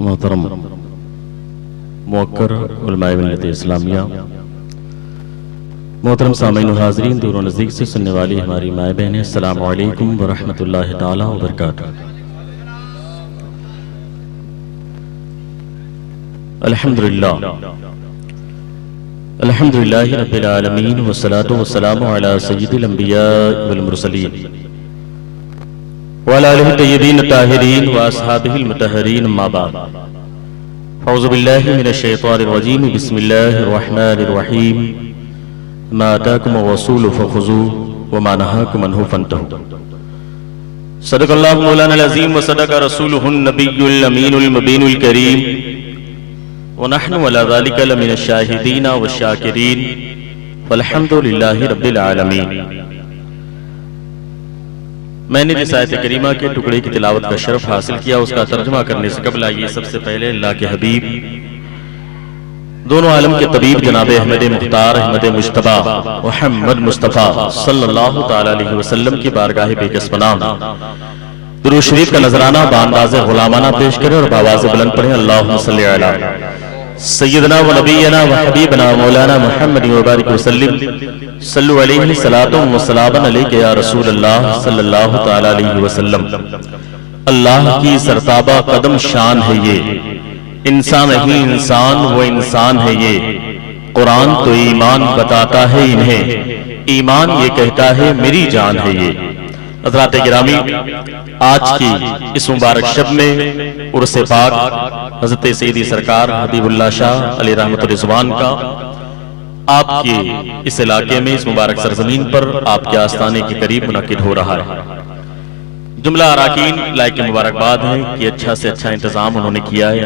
मोहतरम मुअक्कर उलमाए मिल्लत इस्लामिया, मोहतरम सामीन हाज़रीन, दूर और नज़दीक से सुनने वाली हमारी माए बहनें, अस्सलामु अलैकुम व रहमतुल्लाहि ताला व बरकातुहू। अल्हम्दुलिल्लाहि रब्बिल आलमीन वस्सलातु वस्सलामु अला सय्यिदिल अंबिया वल मुरसलीन व अला आलिहि तय्यबीन ताहिरीन व अस्हाबिहिल मुतहहरीन, अम्मा बाद। औज़ु बिल्लाहि मिनश शैतानिर रजीम, बिस्मिल्लाहिर रहमानिर रहीम। मा आताकुम रसूलु फखुज़ूहु व मा नहाकुम अन्हु फंतहू। सदक़ल्लाहु मौलानाल अज़ीम व सदक़ रसूलुहुन नबियुल अमीनुल मुबीनुल करीम व नहनु अला ज़ालिका लमिनश शाहिदीन व शाकिरीन वल्हम्दुलिल्लाहि रब्बिल आलमीन। मैंने जिस आयत करीमा के टुकड़े की तिलावत का शरफ हासिल किया, उसका तर्जुमा करने से कबल आइए सबसे पहले अल्लाह के हबीब, दोनों आलम के तबीब जनाब अहमद मुख्तार अहमद मुश्तबा मुहम्मद मुस्तफ़ा सल्लल्लाहु ताला अलैहि वसल्लम की बारगाह बेकसपनाह दुरूद शरीफ का नजराना बांदाज़े गुलामाना पेश करें और बावाज़ बुलंद पढ़ें, अल्लाहुम्मा सल्ली अला सय्यदना व नबीना व हबीबना मौलाना मुहम्मद व बारिक वसल्लिम सल्लु अलैहि सलातुम व सलामन अलैका या रसूल अल्लाह सल्लल्लाहु ताला अलैहि वसल्लम। अल्लाह की सरताबा कदम शान है ये, इंसान नहीं इंसान वो इंसान है ये। कुरान तो ईमान बताता है इन्हें, ईमान ये कहता है मेरी जान है ये। हज़रात गिरामी, आज की इस मुबारक शब में उर्स पाक हज़रत सईदी सरकार हबीबुल्लाह शाह अली रहमतुल रिज़वान का आपके इस इलाके में, इस मुबारक सरजमीन पर आपके आस्थाने के करीब मुनक्किद हो रहा है। जुमला अराकीन लायक की मुबारकबाद है कि अच्छा से अच्छा इंतजाम उन्होंने किया है।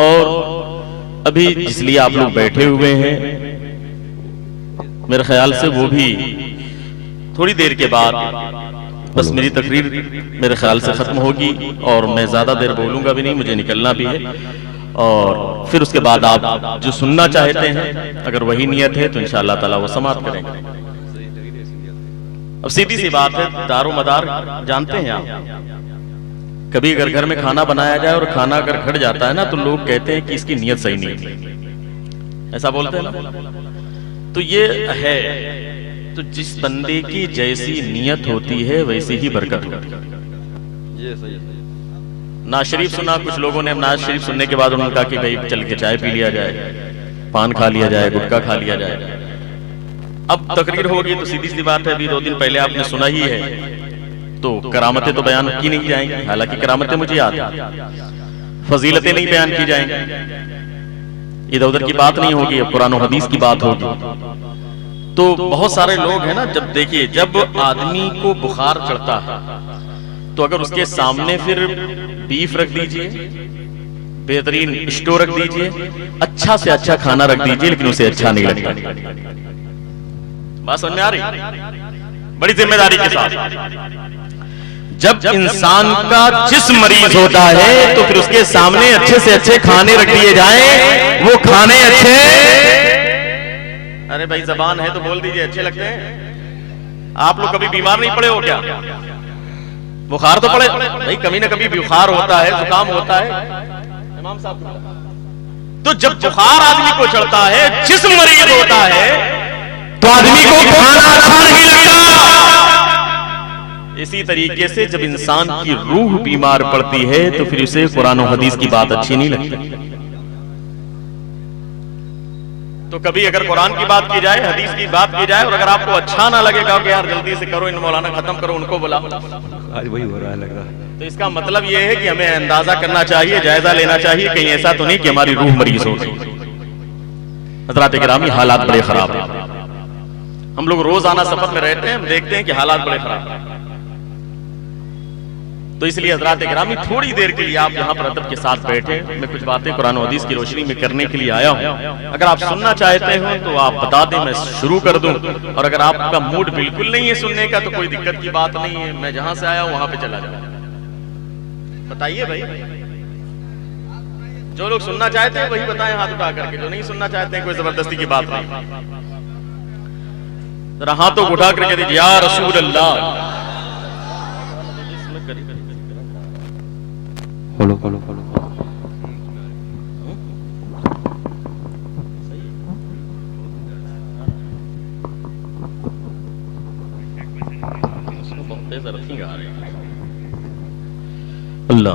और अभी इसलिए आप लोग बैठे हुए हैं, मेरे ख्याल से वो भी थोड़ी देर के बाद बस मेरी तकरीर मेरे ख्याल से खत्म होगी और मैं ज्यादा देर बोलूंगा भी नहीं, मुझे निकलना भी है। और फिर उसके बाद आप जो सुनना चाहते हैं, अगर वही नियत है तो इंशाअल्लाह ताला वो समाप्त करेंगे। अब सीधी सी बात है, दारो मदार जानते हैं आप, कभी अगर घर में खाना बनाया जाए और खाना अगर घट जाता है ना, तो लोग कहते हैं कि इसकी नियत सही नहीं थी, ऐसा बोलते हैं ना। तो ये है, तो जिस बंदे की जैसी नियत होती है वैसी ही बरकत होती है। ये सही है। नाज शरीफ सुना, कुछ लोगों ने नाज शरीफ सुनने के बाद उन्होंने कहा कि भाई चल के चाय पी लिया जाए, पान खा लिया जाए, गुटखा खा लिया जाए। अब तकरीर होगी तो सीधी सी बात है, अभी 2 दिन पहले आपने सुना ही है, तो करामतें तो बयान की नहीं जाएंगी। हालांकि करामतें मुझे याद है, फजीलतें नहीं बयान की जाएंगी, इधर उधर की बात नहीं होगी, अब कुरान और हदीस की बात होगी। तो बहुत सारे लोग हैं ना, जब देखिए जब आदमी को बुखार चढ़ता है तो अगर उसके सामने फिर बीफ रख दीजिए, बेहतरीन स्टो रख दीजिए, अच्छा से अच्छा खाना रख दीजिए, लेकिन उसे अच्छा नहीं लगता। बात समझ में आ रही? बड़ी जिम्मेदारी के साथ जब इंसान का जिस्म मरीज होता है तो फिर उसके सामने अच्छे से अच्छे खाने रख दिए जाएं, वो खाने अच्छे, अरे भाई जबान है तो बोल दीजिए, अच्छे लगते हैं। आप लोग कभी बीमार नहीं पड़े हो क्या? बुखार तो पड़े भाई, कभी ना कभी बुखार होता है, जुकाम होता है। इमाम साहब, तो जब बुखार आदमी को चढ़ता है, जिस्म मरीज होता है, तो आदमी को खाना अच्छा नहीं लगता। इसी तरीके से जब इंसान की रूह बीमार पड़ती है तो फिर उसे कुरान और हदीस की बात अच्छी नहीं लगती। तो कभी अगर कुरान की बात की जाए, हदीस की बात की जाए, और अगर आपको अच्छा ना लगेगा कि यार जल्दी से करो, इन मौलाना खत्म करो, उनको बुलाओ, आज वही हो रहा है लग रहा है, तो इसका मतलब ये है कि हमें अंदाजा करना चाहिए, जायजा लेना चाहिए, कहीं ऐसा तो नहीं कि हमारी रूह मरीज हो गई। हज़रात गिरामी, हालात बड़े खराब हैं। हम लोग रोजाना सफर में रहते हैं, हम देखते हैं कि हालात बड़े खराब हैं। तो इसलिए हज़रात गिरामी, थोड़ी देर के लिए आप यहाँ पर अदब के साथ बैठे, मैं कुछ बातें कुरान और हदीस की रोशनी में करने के लिए आया हूँ। अगर आप सुनना चाहते हो तो आप बता दें, मैं शुरू कर दूं, और अगर आपका मूड बिल्कुल नहीं है सुनने का तो कोई दिक्कत की बात नहीं है, मैं जहां से आया हूं वहां पे चला जाऊं। बताइए भाई, जो लोग सुनना चाहते हैं वही बताएं हाथ उठा करके, जो नहीं सुनना चाहते हैं कोई जबरदस्ती की बात नहीं। जरा हाथों को उठा करके दीजिए, या रसूल अल्लाह। खोलो खोलो खोलो। سے رکھیں گا اللہ۔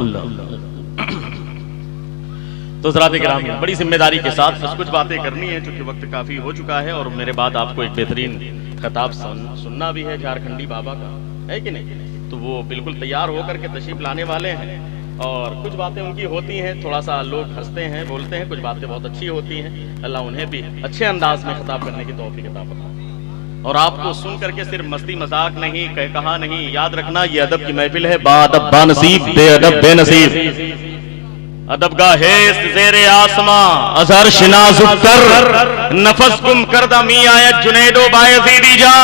تو حضرات کرام بڑی ذمہ داری کے ساتھ کچھ باتیں کرنی ہے چونکہ وقت کافی ہو چکا ہے، اور میرے بعد آپ کو ایک بہترین خطاب سننا بھی ہے جھارکھنڈی بابا کا، ہے کہ نہیں؟ تو وہ بالکل تیار ہو کر کے تشریف لانے والے ہیں، اور کچھ باتیں ان کی ہوتی ہیں، تھوڑا سا لوگ ہنستے ہیں بولتے ہیں، کچھ باتیں بہت اچھی ہوتی ہیں، اللہ انہیں بھی اچھے انداز میں خطاب کرنے کی توفیق عطا فرمائے، اور آپ کو سن کر کے صرف مستی مذاق نہیں، کہا نہیں، یاد رکھنا یہ ادب کی محفل ہے، با ادب با نصیب، بے ادب بے نصیب، ادب کا حیث زیر آسماں، ازہر شناز اتر، نفس گم کردہ می آیت جنید و بایزیدی جا۔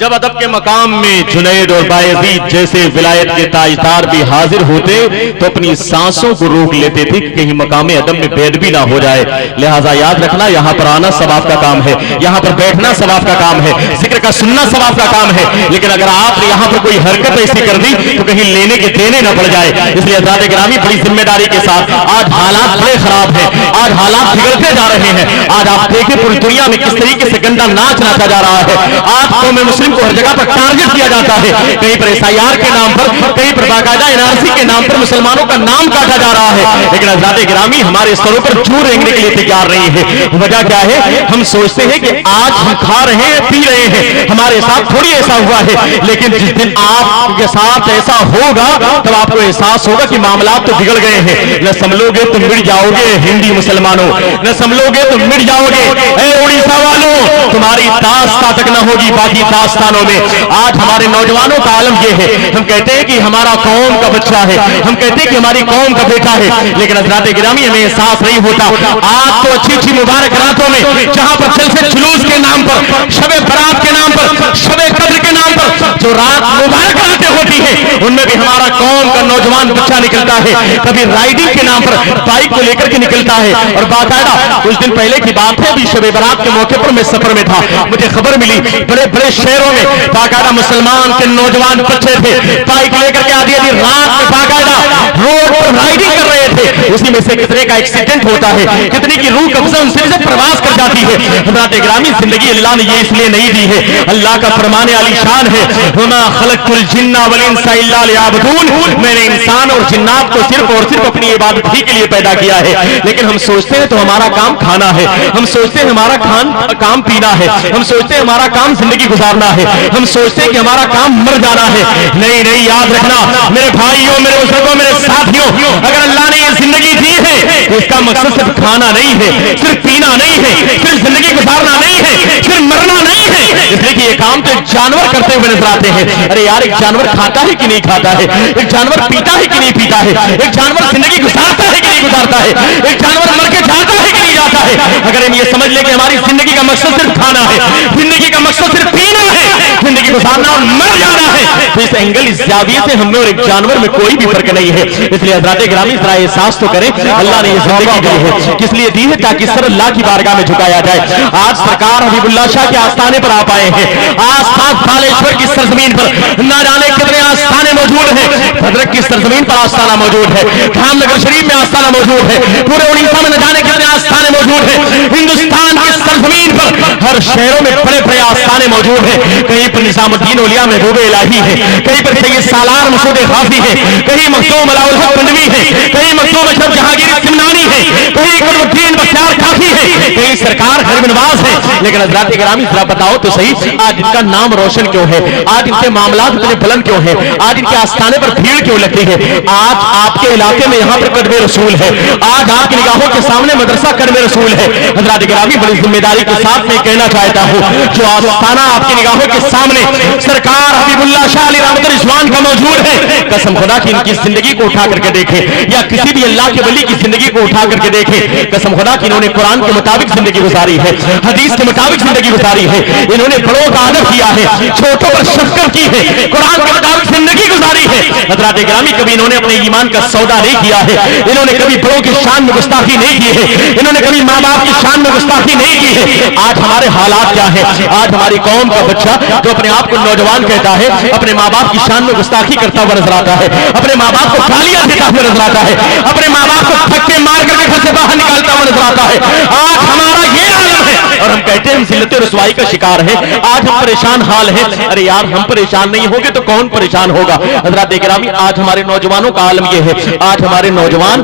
جب ادب کے مقام میں جنید اور بایزید جیسے ولایت کے تاجدار بھی حاضر ہوتے تو اپنی سانسوں کو روک لیتے تھے کہ کہیں مقام ادب میں بید بھی نہ ہو جائے، لہٰذا یاد رکھنا یہاں پر آنا ثواب کا کام ہے، یہاں پر بیٹھنا ثواب کا کام ہے، ذکر کا سننا ثواب کا کام ہے، لیکن اگر آپ نے یہاں پر کوئی حرکت ایسی کر دی تو کہیں لینے کے دینے نہ پڑ جائے، اس لیے حضرات گرامی بڑی ذمہ داری کے ساتھ آج حالات بڑے خراب ہیں، آج حالات بگڑتے جا رہے ہیں، آج آپ دیکھیں پوری دنیا میں کس طریقے سے گندا ناچ ناچا جا رہا ہے، آج قوم مسلم کو ہر جگہ پر ٹارگٹ کیا جاتا ہے، کہیں پر ایس آئی آر کے نام پر، کہیں پر باقاعدہ این آر سی کے نام پر مسلمانوں کا نام کاٹا جا رہا ہے، لیکن حضرات گرامی ہمارے سروں پر چور رینگنے کے لیے تیار نہیں ہے، وجہ کیا ہے؟ ہم سوچتے ہیں کہ آج ہم کھا رہے ہیں پی رہے ہیں، ہمارے ساتھ تھوڑی ایسا ہوا ہے، لیکن جس دن آپ کے ساتھ ایسا ہوگا تب آپ کو احساس ہوگا کہ معاملات تو بگڑ گئے ہیں، نہ سنبھلو گے تو مٹ جاؤ گے ہندی مسلمانوں، نہ سنبھلو گے تو مٹ جاؤ گے، اے اڑیسہ والوں تمہاری داستان تک نہ ہوگی باقی داستانوں میں۔ آج ہمارے نوجوانوں کا عالم یہ ہے، ہم کہتے ہیں کہ ہمارا قوم کا بچہ ہے، ہم کہتے ہیں کہ ہماری قوم کا بیٹا ہے، لیکن حضرات گرامی ہمیں احساس نہیں ہوتا۔ آج تو اچھی اچھی مبارک راتوں میں جہاں پر جلسے جلوس کے نام پر، شب برات کے نام پر، شب قدر کے نام پر جو رات مبارک راتیں ہوتی ہیں ان میں بھی ہمارا قوم کا نوجوان بچہ نکلتا ہے، کبھی رائڈنگ کے نام پر بائک کو لے کر کے نکلتا ہے، اور باقاعدہ کچھ دن پہلے کی بات ہے، ابھی شب برات کے موقع پر میں سفر میں تھا، مجھے خبر ملی بڑے بڑے شہروں میں باقاعدہ مسلمان کے نوجوان بچے تھے، بائک لے کر کے آدھی آدھی رات میں باقاعدہ روڈ پر رائڈنگ کر رہے تھے، اسی میں سے کتنے کا ایکسیڈنٹ ہوتا ہے، کتنے کی روح قبضہ ان سے پرواز کر جاتی ہے۔ حضرات گرامی زندگی اللہ نے یہ اس لیے نہیں دی ہے، اللہ کا فرمان عالی شان ہے، وَمَا خَلَقْتُ الْجِنَّ وَالْإِنسَ إِلَّا لِيَعْبُدُونِ، میں نے انسان اور جنات کو صرف اور صرف اپنی عبادت ہی کے لیے پیدا کیا ہے، لیکن ہم سوچتے ہیں تو ہمارا کام کھانا ہے، ہم سوچتے ہیں ہمارا کام پینا ہے، ہم سوچتے ہیں ہمارا کام زندگی گزارنا ہے، ہم سوچتے ہیں کہ ہمارا کام مر جانا ہے۔ نہیں نہیں، یاد رکھنا میرے بھائیوں، میرے بزرگوں، میرے ساتھیوں، اگر اللہ نے یہ زندگی دی ہے تو اس کا مقصد صرف کھانا نہیں ہے، صرف پینا نہیں ہے، صرف زندگی گزارنا نہیں ہے، صرف مرنا نہیں ہے، اس لیے کہ یہ کام تو ایک جانور کرتے ہوئے نظر آتے ہیں۔ ارے یار، ایک جانور کھاتا ہے کہ نہیں کھاتا ہے، ایک جانور پیتا ہے کہ نہیں پیتا ہے، ایک جانور زندگی گزارتا ہے کہ نہیں گزارتا ہے، ایک جانور مر کے جاتا ہے کہ نہیں جاتا ہے۔ اگر ہم یہ سمجھ لیں کہ ہماری زندگی کا مقصد صرف کھانا ہے، زندگی کا مقصد صرف پینا ہے، زندگی گزارنا اور مر جانا ہے، تو اس اینگل، اس زاویے سے ہم میں اور ایک جانور میں کوئی بھی فرق نہیں ہے۔ اس لیے حضرات گرامی ذرا احساس تو کریں، اللہ نے یہ زندگی دی ہے کس لیے دی ہے؟ تاکہ سر اللہ کی بارگاہ میں جھکایا جائے۔ آج سرکار حبیب اللہ شاہ کے آستانے پر آپ آئے ہیں، آج ساتھ بالےشور کی سرزمین پر نہ جانے کتنے آستانے موجود ہیں، بھدرک کی سرزمین پر آستانہ موجود ہے، دھام نگر شریف میں آستانہ موجود ہے، پورے اڑیسہ میں نہ جانے کتنے آستانے موجود ہیں، ہندوستان کی سرزمین پر ہر شہروں میں بڑے بڑے آستانے موجود ہیں، کہیں پر نظام الدین اولیاء محبوب الہی ہے، کہیں پر سید سالار مسعود غازی ہے، کہیں مخدوم علاء الحق بندوی ہے، کہیں مخدوم اشرف جہانگیر سمنانی ہے، کہیں قطب الدین بختیار کافی ہے، کہیں سرکار غریب نواز ہے، لیکن حضرات گرامی ذرا بتاؤ تو صحیح، آج ان کا نام روشن کیوں ہے؟ آج ان کے معاملات اتنے بلند کیوں ہیں؟ آج ان کے آستانے پر بھیڑ کیوں لگتی ہے؟ آج آپ کے علاقے میں یہاں پر قدم رسول ہے، آج آپ کی نگاہوں کے سامنے مدرسہ قدم رسول ہے۔ حضرات گرامی بڑی ذمہ داری کے ساتھ میں کہنا چاہتا ہوں، جو آستانہ آپ کی نگاہوں کے سامنے سرکار حبیب اللہ شاہ علی رحمت رضوان کا موجود ہے، قسم خدا کی ان کی زندگی کو اٹھا کر کے دیکھیں، یا کسی بھی اللہ کے ولی کی زندگی کو اٹھا کر کے دیکھیں، قسم خدا کی انہوں نے قرآن کے مطابق زندگی گزاری ہے، حدیث کے مطابق زندگی گزاری ہے، انہوں نے بڑوں کا ادب کیا ہے، چھوٹوں پر شفقت کی ہے، قرآن کے مطابق زندگی گزاری ہے۔ حضرات گرامی کبھی انہوں نے اپنے ایمان کا سودا نہیں کیا ہے، انہوں نے کبھی بڑوں کی شان میں گستاخی نہیں کی ہے، انہوں نے کبھی ماں باپ کی شان میں گستاخی نہیں کی ہے۔ آج ہمارے حالات کیا ہے؟ آج ہماری قوم کا بچہ جو اپنے آپ کو نوجوان کہتا ہے، اپنے ماں باپ کی شان میں گستاخی کرتا ہوا نظر آتا ہے، اپنے ماں باپ کو گالیاں دیتا ہوا نظر آتا ہے، اپنے ماں باپ کو دھکے مار کر کے گھر سے باہر نکالتا ہوا نظر آتا ہے۔ آج ہمارا یہ عالم ہے، और हम कहते हैं हम जिल्लत और रुसवाई का शिकार है, आज हम परेशान हाल है। अरे यार हम परेशान नहीं होंगे तो कौन परेशान होगा। हज़रात गिरामी आज हमारे नौजवानों का आलम यह है, आज हमारे नौजवान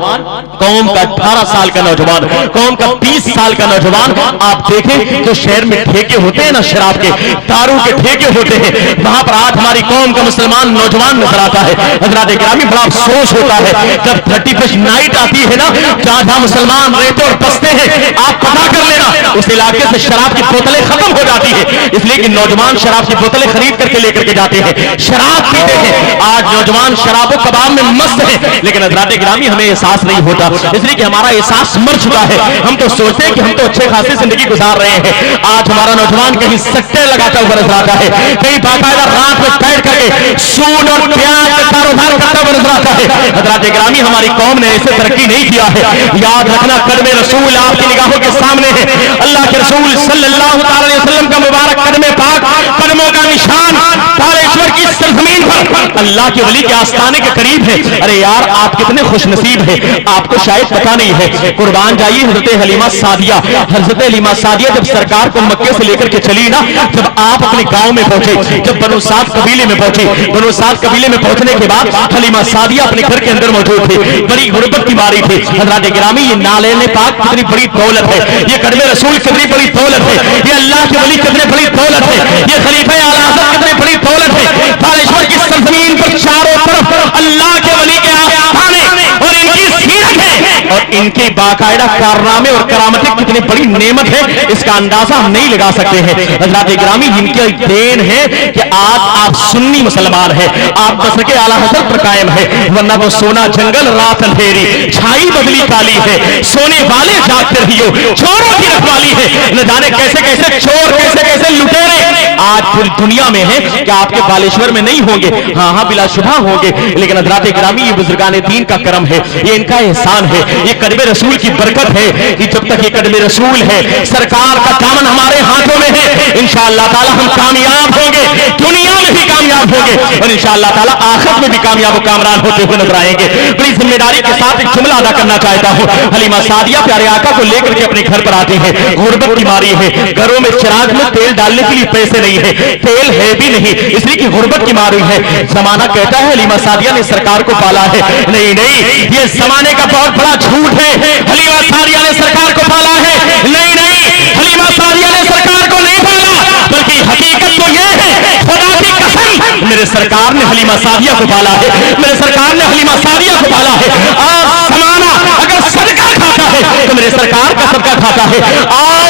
कौम का 18 साल का नौजवान, कौम का 20 साल का नौजवान, आप देखें जो शहर में ठेके होते हैं ना शराब के, दारू के ठेके होते हैं, वहां पर आज हमारी कौम का मुसलमान नौजवान नजर आता है। हज़रात गिरामी बड़ा अफसोस होता है जब 31 नाइट आती है ना, जहां जहां मुसलमान रहते और बसते हैं, आप पता कर लेना उस इलाके से शराब की बोतलें खत्म हो जाती है, इसलिए कि नौजवान शराब की बोतलें खरीद करके लेकर के जाते हैं, शराब पीते हैं। आज नौजवान शराब कबाब में मस्त है, लेकिन हज़रात गिरामी हमें एहसास नहीं होता, इसलिए कि हमारा एहसास मर चुका है। हम तो सोचते हैं कि हम तो अच्छे खासी जिंदगी गुजार रहे हैं। आज हमारा नौजवान कहीं सट्टे लगाता हुआ नजर आता है, कहीं बाकायदा रात में बैठ करके सूद और प्याज का कारोबार करता हुआ नजर आता है। हज़रात गिरामी हमारी कौम ने ऐसे तरक्की नहीं किया है। याद रखना कदम रसूल आपकी निगाहों के सामने है, अल्लाह के रसूल सल्लल्लाहु अलैहि वसल्लम का मुबारक कदम पाक, कदमों का निशान कालेश्वर की सरजमीन पर अल्लाह के वली के आस्थाने के करीब है। अरे यार आप कितने खुशनसीब हैं, आपको शायद पता नहीं है। कुर्बान जाइए हजरत हलीमा सादिया, हजरत हलीमा सादिया जब सरकार को मक्के से लेकर के चली ना, जब आप अपने गांव में पहुंचे, जब बनु साद कबीले में पहुंचे, बनु साद कबीले में पहुंचने के बाद हलीमा सादिया अपने घर के अंदर मौजूद थी, बड़ी गुर्बत की मारी थी। हज़रात गिरामी ये नाले ने पाक कितनी बड़ी दौलत है, ये कदम रसूल कितनी बड़ी दौलत है, ये अल्लाह के वली कितनी बड़ी दौलत है, ये खलीफा आला हज़रत कितनी बड़ी दौलत है। कालेश्वर की सरजमीन पर चारों तरफ अल्लाह के वली के आस्थाने और इनकी सीरत है और इनके बाकायदा कारनामे और करामतें कितनी बड़ी नेमत है, इसका अंदाजा हम नहीं लगा सकते हैं। हज़रात गिरामी इनके देन है कि आज आप सुन्नी मुसलमान है, आप मसलके आला हज़रत पर कायम है, वरना वो सोना जंगल रात अंधेरी छाई बदली काली है, सोने वाले जागते रहियो चोरों की रखवाली है। न जाने कैसे कैसे चोर, कैसे कैसे लुटेरे आज पूरी दुनिया में है कि आपके बालेश्वर में नहीं होंगे, हाँ हाँ बिलाशुबा होंगे, लेकिन हज़रात गिरामी ये बुजुर्गान दीन का करम है, ये इनका एहसान है, ये कदम रसूल की बरकत है कि जब तक ये कदम रसूल है, सरकार का दामन हमारे हाथों में है, इंशाअल्लाह ताला हम कामयाब होंगे, दुनिया में भी कामयाब होंगे और इंशाअल्लाह ताला आखिरत में भी कामयाब और कामरान होते हुए नजर आएंगे। बड़ी जिम्मेदारी के साथ एक जुमला अदा करना चाहता हूँ। हलीमा सादिया प्यारे आका को लेकर के अपने घर पर आती है, गुर्बत की मारी है, घरों में चिराग में तेल डालने के लिए पैसे नहीं है, तेल है भी नहीं, इसलिए कि गुर्बत की मारी है। जमाना कहता है हलीमा सादिया ने सरकार को पाला है, नहीं नहीं ये जमाने का बहुत बड़ा झूठ है। हलीमा सादिया ने सरकार को पाला है, नहीं नहीं हलीमा सादिया ने सरकार को नहीं पाला, बल्कि हकीकत तो ये है, खुदा की कसम मेरे सरकार ने हलीमा सादिया को पाला है, मेरे सरकार ने हलीमा सादिया को पाला है। आज जमाना अगर सदका खाता है तो मेरे सरकार का सदका खाता है। आओ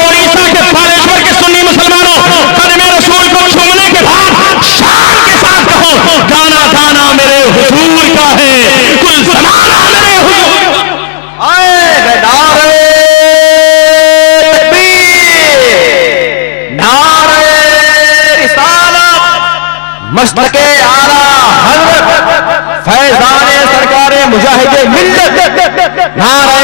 ओडिशा के बालेश्वर के सुन्नी मुसलमानों, कदम रसूल को छूने के बाद शान के साथ कहो, गाना गाना मेरे हुजूर का है, कुल जमाना मेरे हुजूर का। मस्तके आला हज़रत फैज़ाने सरकारे मुजाहिदे मिल्लत नारे।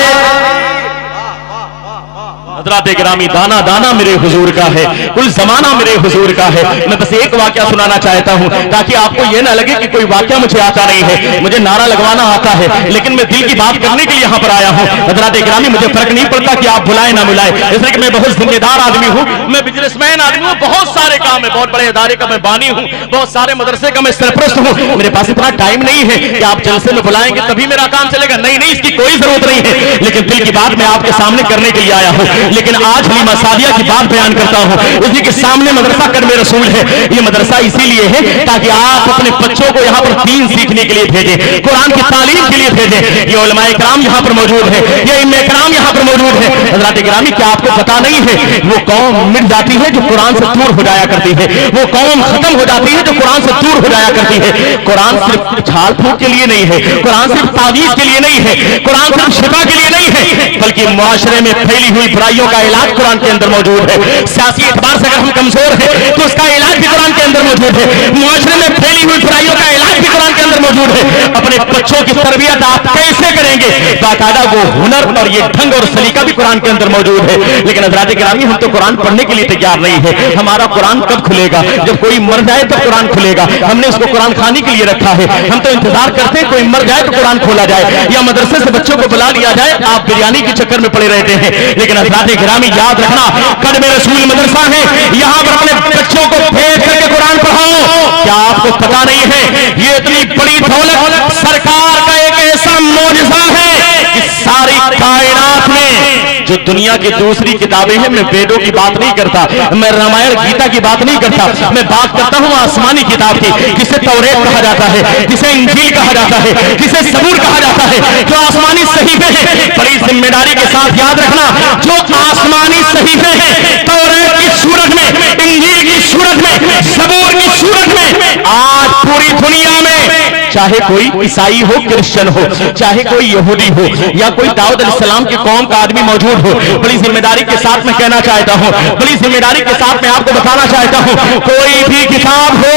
हज़रात गिरामी दाना दाना मेरे हुजूर का है, कुल जमाना मेरे हुजूर का है। मैं बस एक वाकया सुनाना चाहता हूँ ताकि आपको यह ना लगे कि कोई वाकया मुझे आता नहीं है, मुझे नारा लगवाना आता है, लेकिन मैं दिल की बात करने के लिए यहाँ पर आया हूँ। हज़रात गिरामी मुझे फर्क नहीं पड़ता कि आप बुलाए ना बुलाए, इसलिए कि मैं बहुत जिम्मेदार आदमी हूँ, मैं बिजनेसमैन आदमी हूँ, बहुत सारे काम है, बहुत बड़े इदारे का मैं बानी हूँ, बहुत सारे मदरसे का मैं सरपरस्त हूँ। मेरे पास इतना टाइम नहीं है कि आप जलसे में बुलाएंगे तभी मेरा काम चलेगा, नहीं नहीं इसकी कोई जरूरत नहीं है, लेकिन दिल की बात मैं आपके सामने करने के लिए आया हूँ। लेकिन आज हलीमा सादिया की बात बयान करता हूँ, उसी के सामने मदरसा कदम रसूल है। ये मदरसा इसीलिए है ताकि आप अपने बच्चों को यहाँ पर दीन सीखने के लिए भेजें, कुरान की तालीम के लिए भेजें। ये उलमाए किराम यहाँ पर मौजूद है, ये इमाम किराम यहाँ पर मौजूद है। हज़रात गिरामी क्या आपको पता नहीं है, वो कौम मिट जाती है जो कुरान से दूर हो जाया करती है, वो कौम खत्म हो जाती है जो कुरान से दूर हो जाया करती है। कुरान सिर्फ झाड़ फूक के लिए नहीं है, कुरान सिर्फ तावीज के लिए नहीं है, कुरान सिर्फ शिफा के लिए नहीं है, बल्कि मुआशरे में फैली हुई बुराइयों का इलाज कुरान के अंदर मौजूद है। सियासी एतबार से अगर हम कमजोर हैं तो उसका इलाज भी कुरान के अंदर मौजूद है, मुआशरे में फैली हुई बुराइयों का इलाज भी कुरान के अंदर मौजूद है। अपने बच्चों की तरबियत आप कैसे करेंगे, बाकायदा वो हुनर और ये ढंग और सलीका भी कुरान के अंदर मौजूद है। लेकिन हज़रात गिरामी हम तो कुरान पढ़ने के लिए तैयार नहीं है। हमारा कुरान कब खुलेगा, जब कोई मर जाए तो कुरान खुलेगा। हमने उसको कुरान खाने के लिए रखा है, हम तो इंतजार करते हैं कोई मर जाए तो कुरान खोला जाए, या मदरसे से बच्चों को बुला लिया जाए, आप बिरयानी की चक्कर में पड़े रहते हैं। लेकिन हज़रात गिरामी याद रखना, कदम रसूल मदरसा है, यहाँ पर अपने बच्चों को भेज करके कुरान पढ़ाओ। क्या आपको पता नहीं है ये इतनी बड़ी दौलत सरकार का एक ऐसा मौजज़ा है कि सारी कायनात में जो दुनिया की दूसरी किताबें हैं, मैं वेदों की बात नहीं करता, मैं रामायण गीता की बात नहीं करता, मैं बात करता हूं आसमानी किताब की, जिसे तौरेत कहा जाता है, जिसे इंजील कहा जाता है, जिसे सबूर कहा जाता है, जो आसमानी सहीफे हैं। बड़ी जिम्मेदारी के साथ याद रखना, जो आसमानी सहीफे हैं, तौरेत की सूरत में, इंजील की सूरत में, सबूर की सूरत में, आज पूरी दुनिया में चाहे कोई ईसाई हो, क्रिश्चियन हो, चाहे कोई यहूदी हो, या कोई दाऊद अलैहिस्सलाम की कौम का आदमी मौजूद हो, बड़ी जिम्मेदारी के साथ मैं कहना चाहता हूं, बड़ी जिम्मेदारी के साथ मैं आपको बताना चाहता हूं, कोई भी किताब हो,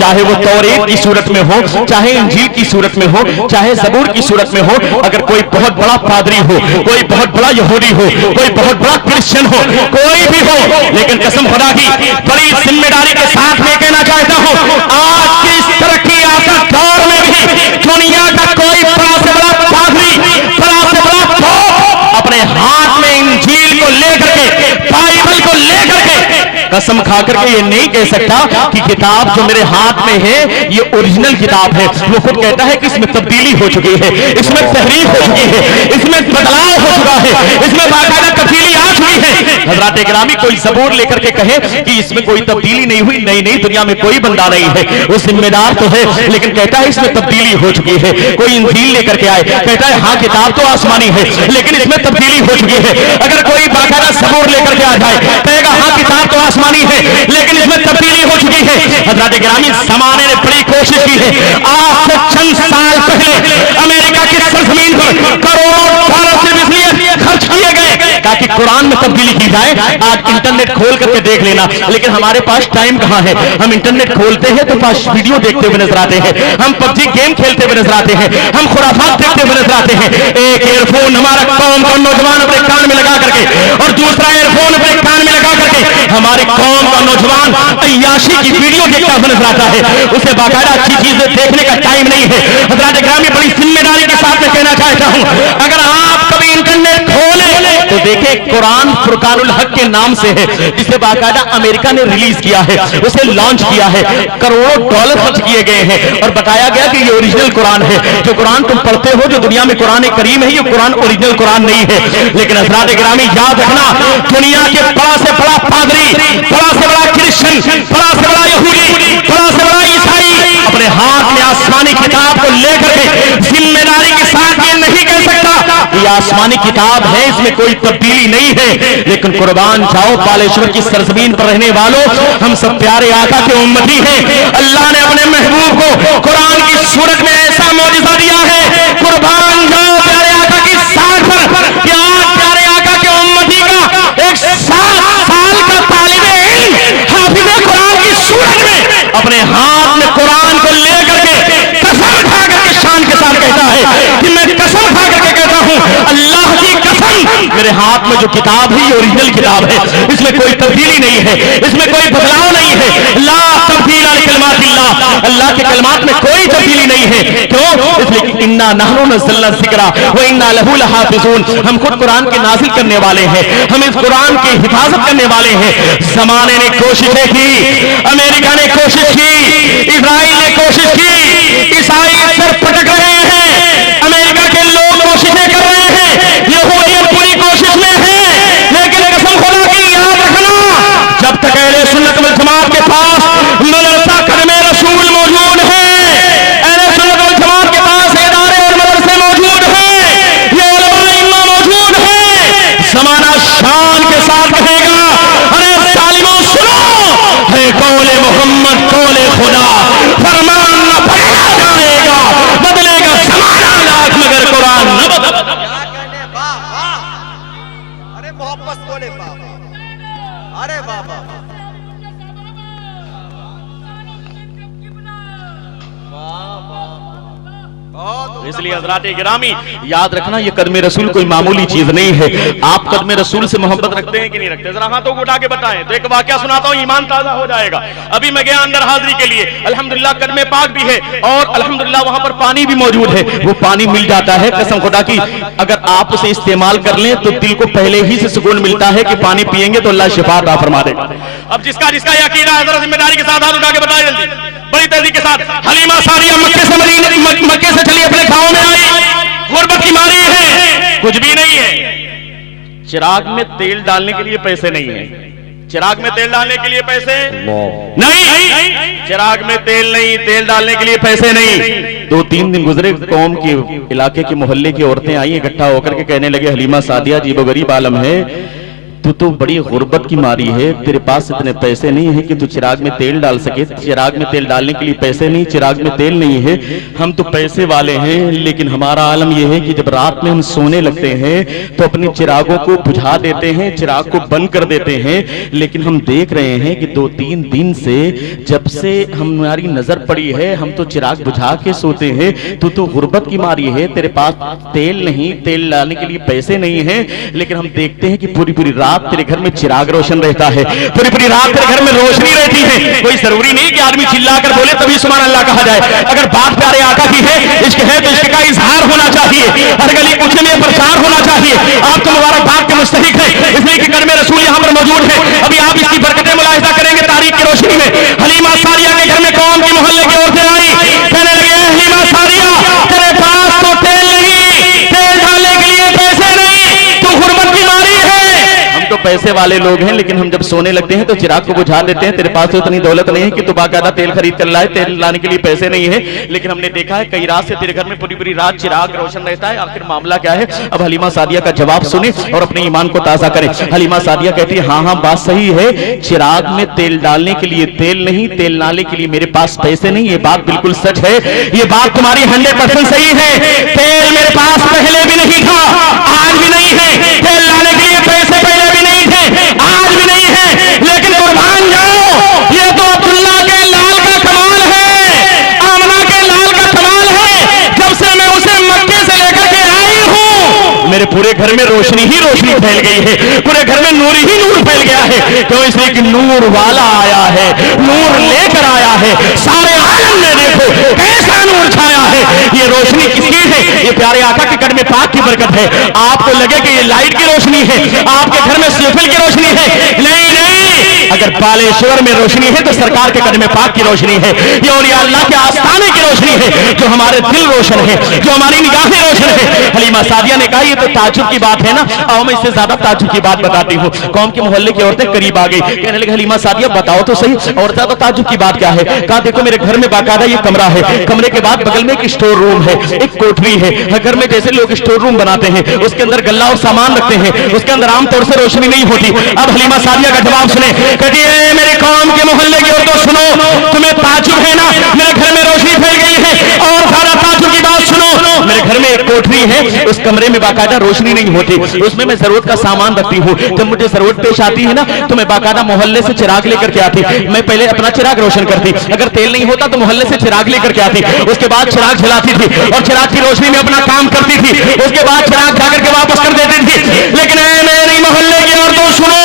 चाहे वो तौरेत की सूरत में हो, चाहे इंजील की सूरत में हो, चाहे ज़बूर की सूरत में हो, अगर कोई बहुत बड़ा पादरी हो, कोई बहुत बड़ा यहूदी हो, कोई बहुत बड़ा क्रिश्चियन हो, कोई भी हो, लेकिन कसम खुदा की बड़ी जिम्मेदारी के साथ मैं कहना चाहता हूं, आज के इस तरक्की याफ्ता दौर में भी दुनिया का कोई बड़ा से बड़ा पादरी, बड़ा से बड़ा पोप अपने हाथ में इंजील को लेकर के, बाइबल को लेकर के कसम खा करके ये नहीं कह सकता कि किताब जो मेरे हाथ में है ये ओरिजिनल किताब है। वो खुद कहता है कि इसमें तब्दीली हो चुकी है, इसमें तहरीफ हो चुकी है, इसमें बदलाव हो चुका है, इसमें बाकायदा तब्दीली आ चुकी है। हज़रात गिरामी कोई सबूर लेकर के कहे कि इसमें कोई तब्दीली नहीं हुई, नहीं नहीं, दुनिया में कोई बंदा नहीं है, वो जिम्मेदार तो है, लेकिन कहता है इसमें तब्दीली हो चुकी है। कोई इंजील लेकर के आए, कहता है हाँ किताब तो आसमानी है, लेकिन इसमें तब्दीली हो चुकी है। अगर कोई बाकायदा सबूर लेकर के आ जाए, कहेगा हाँ किताब तो आसमानी है, लेकिन इसमें तब्दीली हो चुकी है। हज़रात गिरामी ज़माने ने बड़ी कोशिश की है, आज से चंद साल पहले अमेरिका की सरजमीन पर करोड़ों डॉलर सिर्फ इसलिए खर्च किए गए ताकि कुरान में तब्दीली की जाए। आज इंटरनेट खोल करके देख लेना, लेकिन हमारे पास टाइम कहाँ है। हम इंटरनेट खोलते हैं तो पास वीडियो देखते हुए नजर आते हैं, हम पबजी गेम खेलते हुए नजर आते हैं, हम खुराफात देखते हुए नजर आते हैं। एक एयरफोन हमारा कौम का नौजवान अपने कान में लगा करके और दूसरा एयरफोन अपने कान में लगा करके हमारी कौम का नौजवान अय्याशी की वीडियो देखता हुआ नजर आता है। उसे बाकायदा अच्छी चीजें देखने का टाइम नहीं है। हज़रात गिरामी बड़ी जिम्मेदारी के साथ मैं कहना चाहता हूं, अगर आप कभी इंटरनेट खोले तो देखें कुरान फुरकानुल हक के नाम से है, जिसे बाकायदा अमेरिका ने रिलीज किया है, उसे लॉन्च किया है, करोड़ों डॉलर खर्च किए गए हैं और बताया गया कि ये ओरिजिनल कुरान है। जो कुरान तुम पढ़ते हो, जो दुनिया में कुरान करीम है, ये कुरान ओरिजिनल कुरान नहीं है। लेकिन हज़रात गिरामी याद रखना, दुनिया के बड़ा से बड़ा पादरी, बड़ा से बड़ा क्रिश्चियन, बड़ा से बड़ा यहूदी, बड़ा से बड़ा ईसाई अपने हाथ में आसमानी किताब को लेकर के जिम्मेदारी के साथ ये नहीं कह सकता ये आसमानी किताब है, इसमें कोई तब्दीली नहीं है। लेकिन कुर्बान जाओ बालेश्वर की सरजमीन पर रहने वालों, हम सब प्यारे आका के उम्मती हैं। अल्लाह ने अपने महबूब को कुरान की सूरत में ऐसा मौजज़ा दिया है, कुर्बान जाओ प्यारे आका की साथ पर कि आज प्यारे आका के उम्मती का एक 7 साल का तालिबे इल्म हाफिज़ कुरान की सूरत में अपने हाथ में कुरान को लेकर के कसम खा करके शान के साथ कहता है कि मैं कसम खा करके कहता हूं, अल्लाह की कसम, मेरे हाथ में जो किताब है ये ओरिजिनल किताब है, इसमें कोई तब्दीली नहीं है, इसमें कोई बदलाव नहीं है। ला तब्दील लिकलिमातिल्लाह, अल्लाह के कलमात में कोई तब्दीली नहीं है। क्यों? इसलिए इन्ना नहनु नज़्ज़लना ज़िक्रा व इन्ना लहु लहाफ़िज़ून, हम खुद कुरान के नाज़िल करने वाले हैं, हम इस कुरान की हिफाजत करने वाले हैं। ज़माने ने कोशिशें की, अमेरिका ने कोशिश की, इजराइल ने कोशिश की, ईसाई सर पटक रहे हैं, अमेरिका के लोग कोशिशें कर रहे हैं, यहूदियत पूरी कोशिश में है। लेकिन कसम खुदा की याद रखना, जब तक अहले सुन्नत वल जमात के पास मदरसा कदमे रसूल मौजूद है, अहले सुन्नत वल जमात के पास इदारे और मदरसे मौजूद हैं, ये उलमा इमाम मौजूद हैं, ज़माना शान के साथ कहेगा, अरे सालिमों सुनो, है कौले मोहम्मद कौले खुदा, फरमान न बदला जाएगा, बदलेगा ज़माना लाख मगर कुरान न बदल। अरे मोहब्बत बोले बाबा, अरे बाबा वाह वाह, बहुत اس لیے حضرات گرامی یاد رکھنا یہ قدم رسول کوئی معمولی چیز نہیں ہے. آپ قدم رسول سے محبت رکھتے ہیں کہ نہیں رکھتے؟ ذرا ہاتھوں کو اٹھا کے بتائیں. تو ایک واقعہ سناتا ہوں, ایمان تازہ ہو جائے گا. ابھی میں گیا اندر حاضری کے لیے, الحمدللہ قدم پاک بھی ہے اور الحمدللہ وہاں پر پانی بھی موجود ہے. وہ پانی مل جاتا ہے قسم خدا کی, اگر آپ اسے استعمال کر لیں تو دل کو پہلے ہی سے سکون ملتا ہے کہ پانی پیئیں گے تو اللہ شفا عطا فرما دے گا. اب جس کا یہ عقیدہ ہے ذرا ذمہ داری کے ساتھ ہاتھ اٹھا کے بتائیں جلدی, بڑی تیزی کے ساتھ. حلیمہ ساریہ مکے سے چلی اپنے گاؤں میں آئی, غربت کی ماری ہے, کچھ بھی نہیں ہے, چراغ میں تیل ڈالنے کے لیے پیسے نہیں ہیں. چراغ میں تیل ڈالنے کے لیے پیسے نہیں, چراغ میں تیل نہیں, تیل ڈالنے کے لیے پیسے نہیں. 2-3 دن گزرے, قوم کے علاقے کے محلے کی عورتیں آئیں اکٹھا ہو کر کے کہنے لگے حلیمہ سعدیہ جی وہ غریب عالم ہے, تو بڑی غربت کی ماری ہے, تیرے پاس اتنے پیسے نہیں ہیں کہ تو چراغ میں تیل ڈال سکے. چراغ میں تیل ڈالنے کے لیے پیسے نہیں, چراغ میں تیل نہیں ہے. ہم تو پیسے والے ہیں لیکن ہمارا عالم یہ ہے کہ جب رات میں ہم سونے لگتے ہیں تو اپنی چراغوں کو بجھا دیتے ہیں, چراغ کو بند کر دیتے ہیں. لیکن ہم دیکھ رہے ہیں کہ 2-3 دن سے جب سے ہماری نظر پڑی ہے ہم تو چراغ بجھا کے سوتے ہیں. تو غربت کی ماری ہے, تیرے پاس تیل نہیں, تیل ڈالنے کے لیے پیسے نہیں ہیں. لیکن ہم دیکھتے ہیں کہ پوری رات تیرے گھر میں چراغ روشن رہتا ہے, پوری رات تیرے گھر میں روشنی رہتی ہے. کوئی ضروری نہیں کہ آدمی چلا کر بولے تبھی سبحان اللہ کہا جائے. اگر بات پیارے آقا کی ہے, عشق ہے تو عشق کا اظہار ہونا چاہیے, ہر گلی کوچے میں پرچار ہونا چاہیے. آپ تو مبارک بات کے مستحق ہے اس لیے کہ قدم رسول یہاں پر موجود ہے. ابھی آپ اس کی برکتیں ملاحظہ کریں گے تاریخ کی روشنی میں. حلیمہ ساریہ کے گھر میں قوم کے محلے کی عورتیں آئی, کہنے لگے حلیمہ ساریہ تیرے پاس تو تیل نہیں, تیل ڈالنے کے لیے پیسے نہیں, تو غربت کی ماری ہے. تو پیسے والے لوگ ہیں لیکن ہم جب سونے لگتے ہیں تو چراغ کو بجھا دیتے ہیں. تیرے پاس تو اتنی دولت نہیں ہے کہ تو باقاعدہ تیل خرید کر لائے, تیل لانے کے لیے پیسے نہیں ہے. لیکن ہم نے دیکھا ہے کئی رات سے تیرے گھر میں پوری رات چراغ روشن رہتا ہے. آخر معاملہ کیا ہے؟ اب حلیمہ سعدیہ کا جواب سنیں اور اپنے ایمان کو تازہ کریں. حلیمہ سعدیہ کہتی ہے ہاں بات صحیح ہے, چراغ میں تیل ڈالنے کے لیے تیل نہیں, تیل ڈالنے کے لیے میرے پاس پیسے نہیں. یہ بات بالکل سچ ہے, یہ بات تمہاری 100% صحیح ہے. تیل میرے پاس پہلے بھی نہیں تھا, آج بھی نہیں ہے. تیل لانے کے لیے پیسے پہلے بھی نہیں تھے, آج بھی نہیں ہے. لیکن قربان جاؤ, یہ تو عبداللہ کے لال کا کمال ہے, آمنہ کے لال کا کمال ہے. جب سے میں اسے مکے سے لے کر کے آئی ہوں میرے پورے گھر میں روشنی ہی روشنی پھیل گئی ہے, پورے گھر میں نور ہی نور پھیل گیا ہے. تو اس لیے کہ نور والا آیا ہے, نور لے کر آیا ہے. سارے عالم میں دیکھو کیسا نور چھایا ہے. یہ روشنی کس کی ہے؟ یہ پیارے آقا کے قدم پاک کی برکت ہے. آپ کو لگے کہ یہ لائٹ کی روشنی ہے, آپ کے گھر میں سیفل کی روشنی ہے, نہیں, اگر بالیشور میں روشنی ہے تو سرکار کے قدم پاک کی روشنی ہے. یہ اولیاء اللہ کے آستانے کی روشنی ہے جو ہمارے دل روشن ہے, جو ہماری نگاہیں روشن ہے. حلیمہ سعدیہ نے کہا یہ تو تعجب کی بات ہے نا, آؤ میں اس سے زیادہ تعجب کی بات بتاتی ہوں. قوم کے محلے کی عورتیں قریب آ گئی, کہنے لگے حلیمہ سعدیہ بتاؤ تو صحیح اور زیادہ تعجب کی بات کیا ہے. کہا دیکھو میرے گھر میں باقاعدہ یہ کمرہ ہے, کمرے کے بعد بغل میں ایک اسٹور روم ہے, ایک کوٹری ہے. گھر میں جیسے لوگ اسٹور روم بناتے ہیں اس کے اندر غلہ اور سامان رکھتے ہیں, اس کے اندر عام طور سے روشنی نہیں ہوتی. اب حلیمہ سعدیہ کا جواب سنیں, کہتی ہے میرے قوم کے محلے کی عورتوں سنو, تمہیں تعجب ہے نا میرے گھر میں روشنی پھیل گئی ہے, اور زیادہ تعجب کی بات سنو, میرے گھر میں ایک کوٹری ہے, اس کمرے میں باقاعدہ روشنی نہیں ہوتی, اس میں ضرورت کا سامان رکھتی ہوں. جب مجھے ضرورت پیش آتی ہے نا تو میں باقاعدہ محلے سے چراغ لے کر کے آتی. میں پہلے اپنا چراغ روشن کرتی, اگر تیل نہیں ہوتا تو محلے سے چراغ لے کر کے آتی, اس کے بعد چراغ جلاتی تھی اور چراغ کی روشنی میں اپنا کام کرتی تھی, اس کے بعد چراغ جا کر کے واپس کر دیتی تھی. لیکن اے میری محلے کی عورتوں سنو,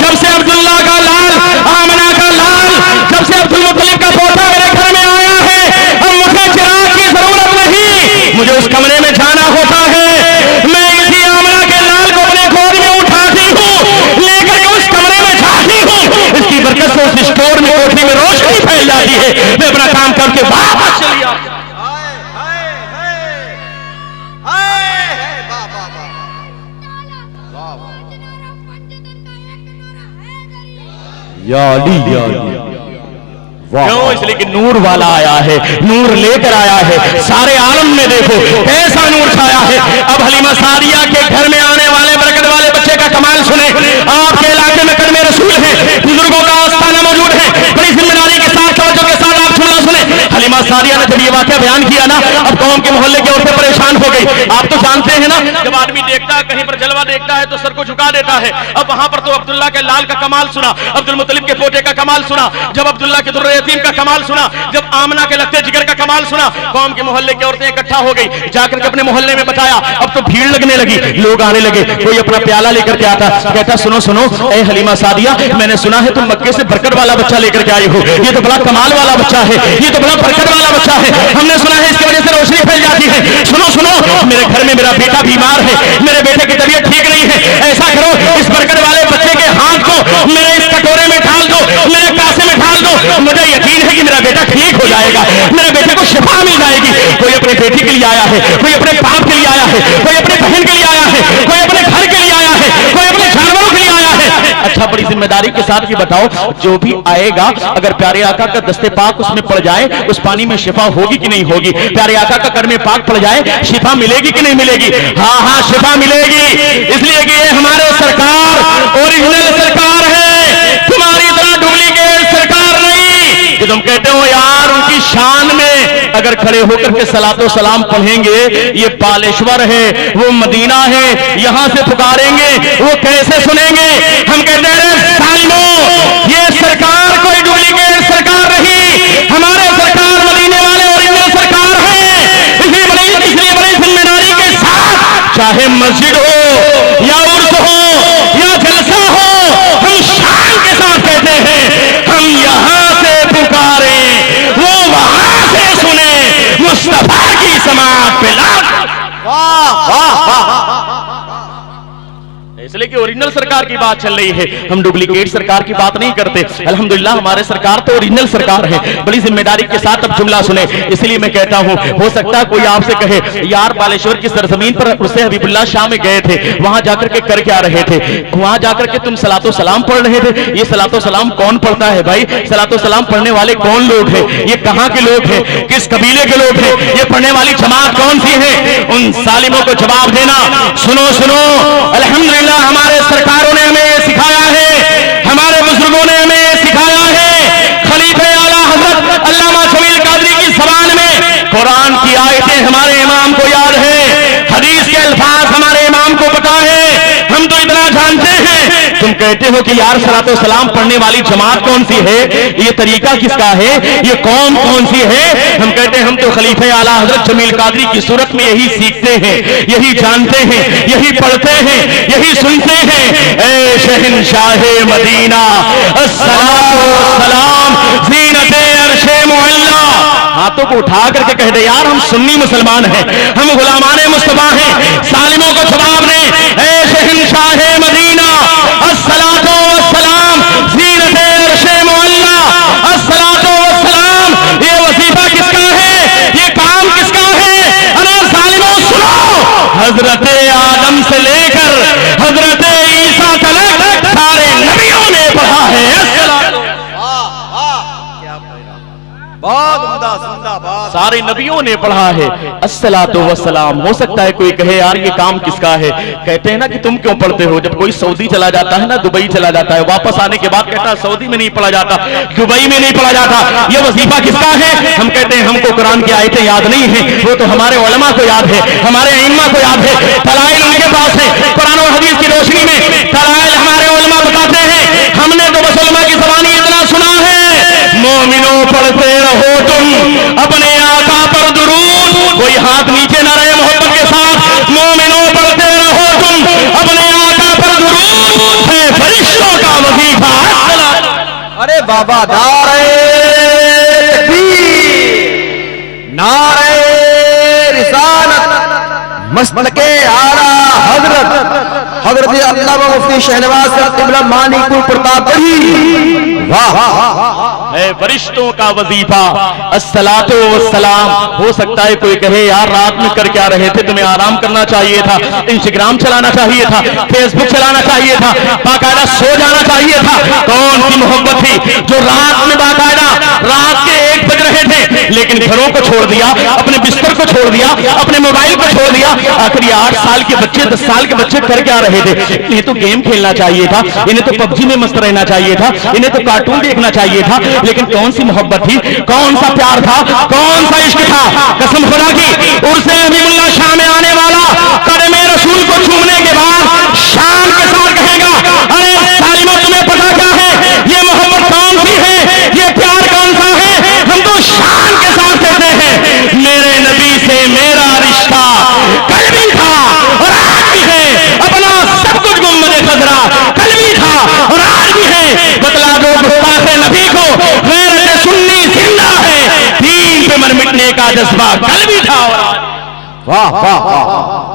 جب سے عبداللہ کا لال, آمنہ کا لال, جب سے عبدالمطلب کا پوتا میرے گھر میں آیا ہے, اب مجھے چراغ کی ضرورت نہیں, مجھے اس کمرے میں جانا ہوتا ہے. میں اسی آمنہ کے لال کو اپنے گود میں اٹھاتی ہوں, لے کر کے اس کمرے میں جاتی ہوں, اس کی برکت سے اس اسٹور میں کوٹری میں روشنی پھیل جاتی ہے. میں اپنا کام کر کے واپس چلی آتی. یا علی یا علی, کیوں؟ اس لیے کہ نور والا آیا ہے, نور لے کر آیا ہے. سارے عالم میں دیکھو کیسا نور چھایا ہے. اب حلیمہ سعدیہ کے گھر میں آنے والے برکت والے بچے کا کمال سنیں. آپ کے علاقے میں قدم رسول ہے, بزرگوں کا آستانہ موجود ہے, بڑی ذمہ داری کے ساتھ توجہ کے ساتھ آپ سننا سنیں. حلیمہ سعدیہ نے جب یہ واقعہ بیان کیا نا, اب قوم کے محلے کی عورتیں پریشان ہو گئی. آپ تو جانتے जानते हैं ना, जब आदमी देखता है कहीं पर जलवा देखता है तो सर को झुका देता है। अब वहां पर तो अब्दुल्ला के लाल का कमाल सुना, अब्दुल मुत्तलिब के पोते का कमाल सुना, जब अब्दुल्ला के दुर्रे यतीम का कमाल सुना, जब आमना के लगते जिगर का कमाल सुना, कौम के मोहल्ले की औरतें इकट्ठा हो गई, जाकर के अपने मोहल्ले में बताया। अब तो भीड़ लगने लगी, लोग आने लगे, कोई अपना प्याला लेकर के आता, कहता सुनो सुनो ए हलीमा सादिया, मैंने सुना है तुम मक्के से बरकत वाला बच्चा लेकर के आई हो, ये तो बड़ा कमाल वाला बच्चा है, ये तो बड़ा बरकत वाला बच्चा है, हमने सुना है इसकी वजह से रोशनी फैल जाती है। सुनो सुनो, मेरे घर में मेरा बेटा बीमार है, मेरे बेटे की तबीयत ठीक नहीं है, ऐसा करो इस बरकत वाले बच्चे के हाथ को मेरे इस कटोरे में ढाल दो, मेरे कासे में ढाल दो, मुझे यकीन है कि मेरा बेटा ठीक हो जाएगा, मेरे बेटे को शिफा मिल जाएगी। कोई अपने बेटी के लिए आया है, कोई अपने बाप के लिए आया है, कोई अपने बहन के लिए आया है, कोई अपने घर के लिए आया है, कोई अपने जानवरों के लिए आया है। अच्छा, बड़ी जिम्मेदारी के साथ ये बताओ, जो भी आएगा अगर प्यारे आका का दस्ते पाक उसमें पड़ जाए, उस पानी में शिफा होगी कि नहीं होगी? प्यारे आका का कर्मे पाक पड़ जाए, शिफा मिलेगी कि नहीं मिलेगी? हाँ हाँ, शिफा मिलेगी, इसलिए कि ये हमारे सरकार ओरिजिनल सरकार है, तुम्हारी तरह डुप्लीकेट सरकार नहीं कि तुम कहते हो यार उनकी शान में अगर खड़े होकर के सलातो सलाम पढ़ेंगे, ये बालेश्वर है, वो मदीना है, यहां से पुकारेंगे, वो कैसे सुनेंगे? हम कहते हैं सालिमों, ये सरकार कोई डुप्लीकेट सरकार नहीं, हमारे सरकार मदीने वाले ओरिजिनल सरकार है। इसलिए बड़ी जिम्मेदारी के साथ, चाहे मस्जिद हो या उर्स हो या जलसा हो, हम शान के साथ कहते हैं हम यहां से पुकारे, वो वहां से सुने, मुस्तफा की समात पे लाख। वाह वाह वाह, इसलिए कि ओरिजिनल सरकार की बात चल रही है, हम डुप्लीकेट सरकार की बात नहीं करते। अल्हम्दुलिल्लाह हमारे सरकार तो ओरिजिनल सरकार है। बड़ी जिम्मेदारी के साथ अब जुमला सुने, इसलिए मैं कहता हूं, हो सकता है कोई आपसे कहे यार बालेश्वर की सरजमीन पर उससे हबीबुल्लाह शाह में गए थे, वहां जाकर के कर क्या रहे थे? वहां जाकर के तुम सलातो सलाम पढ़ रहे थे। ये सलातो सलाम कौन पढ़ता है भाई? सलातो सलाम पढ़ने वाले कौन लोग हैं? ये कहां के लोग हैं? किस कबीले के लोग हैं? ये पढ़ने वाली जमात कौन सी है? उन सालिमों को जवाब देना। सुनो सुनो, अल्हम्दुलिल्लाह हमारे सरकारों ने हमें सिखाया है, हमारे बुजुर्गों ने हमें सिखाया है। खलीफे आला हजरत अल्लामा जमील कादरी की ज़बान में कुरान की आयतें हमारे इमाम को याद है, हदीस के अल्फाज हमारे इमाम को पता है। हम तो इतना जानते हैं, तुम कहते हो कि यार सलातो सलाम पढ़ने वाली जमात कौन सी है, ये तरीका किसका है, ये कौम कौन सी है? हम कहते हैं हम तो खलीफे आला हजरत जमील कादरी की सूरत में यही सीखते हैं, यही जानते हैं, यही पढ़ते हैं, यही सुनते हैं। ऐ शहंशाहे मदीना अस्सलातु वस्सलाम ज़ीनते अर्शे मुअल्ला। हाथों को उठा करके कह दे यार हम सुन्नी मुसलमान हैं, हम गुलामाने मुस्तफा हैं। सालिमों को जवाब दें, ऐ शहंशाहे मदीना अस्सलातु वस्सलाम ज़ीनते अर्शे मुअल्ला, अस्सलातु वस्सलाम। ये वजीफा किसका है, ये काम किसका है? अरे सालिमों सुनो, हजरत आदम से लेकर हजरत ईसा तक सारे नबियों ने पढ़ा है। वाह वाह, क्या पैगाम, बहुत उम्दा, जिंदाबाद। सारे नबियों ने पढ़ा है अस्सलातु वस्सलाम। हो सकता है कोई कहे यार ये काम किसका है? कहते हैं ना कि तुम क्यों पढ़ते हो? जब कोई सऊदी चला जाता है ना, दुबई चला जाता है, वापस आने के बाद कहता है सऊदी में नहीं पढ़ा जाता, दुबई में नहीं पढ़ा जाता, ये वजीफा किसका है? हम कहते हैं हमको कुरान की आयतें याद नहीं है, वो तो हमारे उलमा को याद है, हमारे अइम्मा को याद है, दलाइल उनके पास है। कुरान और हदीस की रोशनी में दलाइल हमारे उलमा बताते हैं। हमने तो बस उलमा की ज़बानी इतना सुना है, मोमिनो पढ़ते रहो तुम अपने आका पर दुरूद। कोई हाथ नीचे ना रहे मोहब्बत के साथ। मोमिनो पढ़ते रहो तुम अपने आका पर दुरूद, है फरिश्तों का वजीफा। अरे बाबा, नारे तकबीर, नारे रिसालत, मस्तके आला हजरत अल्लामा मुफ्ती शहनवाज क़िबला मानिकुल प्रतापगढ़ी। वाह, है फरिश्तों का वजीफा अस्सलातु वस्सलाम। हो सकता है कोई कहे यार रात में कर क्या रहे थे, तुम्हें आराम करना चाहिए था, इंस्टाग्राम चलाना चाहिए था, फेसबुक चलाना चाहिए था, बाकायदा सो जाना चाहिए था। कौन सी मोहब्बत थी जो रात में बाकायदा रात के 1 बज रहे थे, लेकिन घरों को छोड़ दिया, अपने बिस्तर को छोड़ दिया, अपने मोबाइल को छोड़ दिया। आखिर 8 साल के बच्चे 10 साल के बच्चे कर क्या रहे थे? इन्हें तो गेम खेलना चाहिए था, इन्हें तो पबजी में मस्त रहना चाहिए था, इन्हें तो कार्टून देखना चाहिए था। लेकिन कौन सी मोहब्बत थी, कौन सा प्यार था, कौन सा इश्क था? कसम खुदा की, उर्से हबीबुल्लाह शाह में आने वाला कदम جذبہ کل بھی تھا اور آج واہ واہ واہ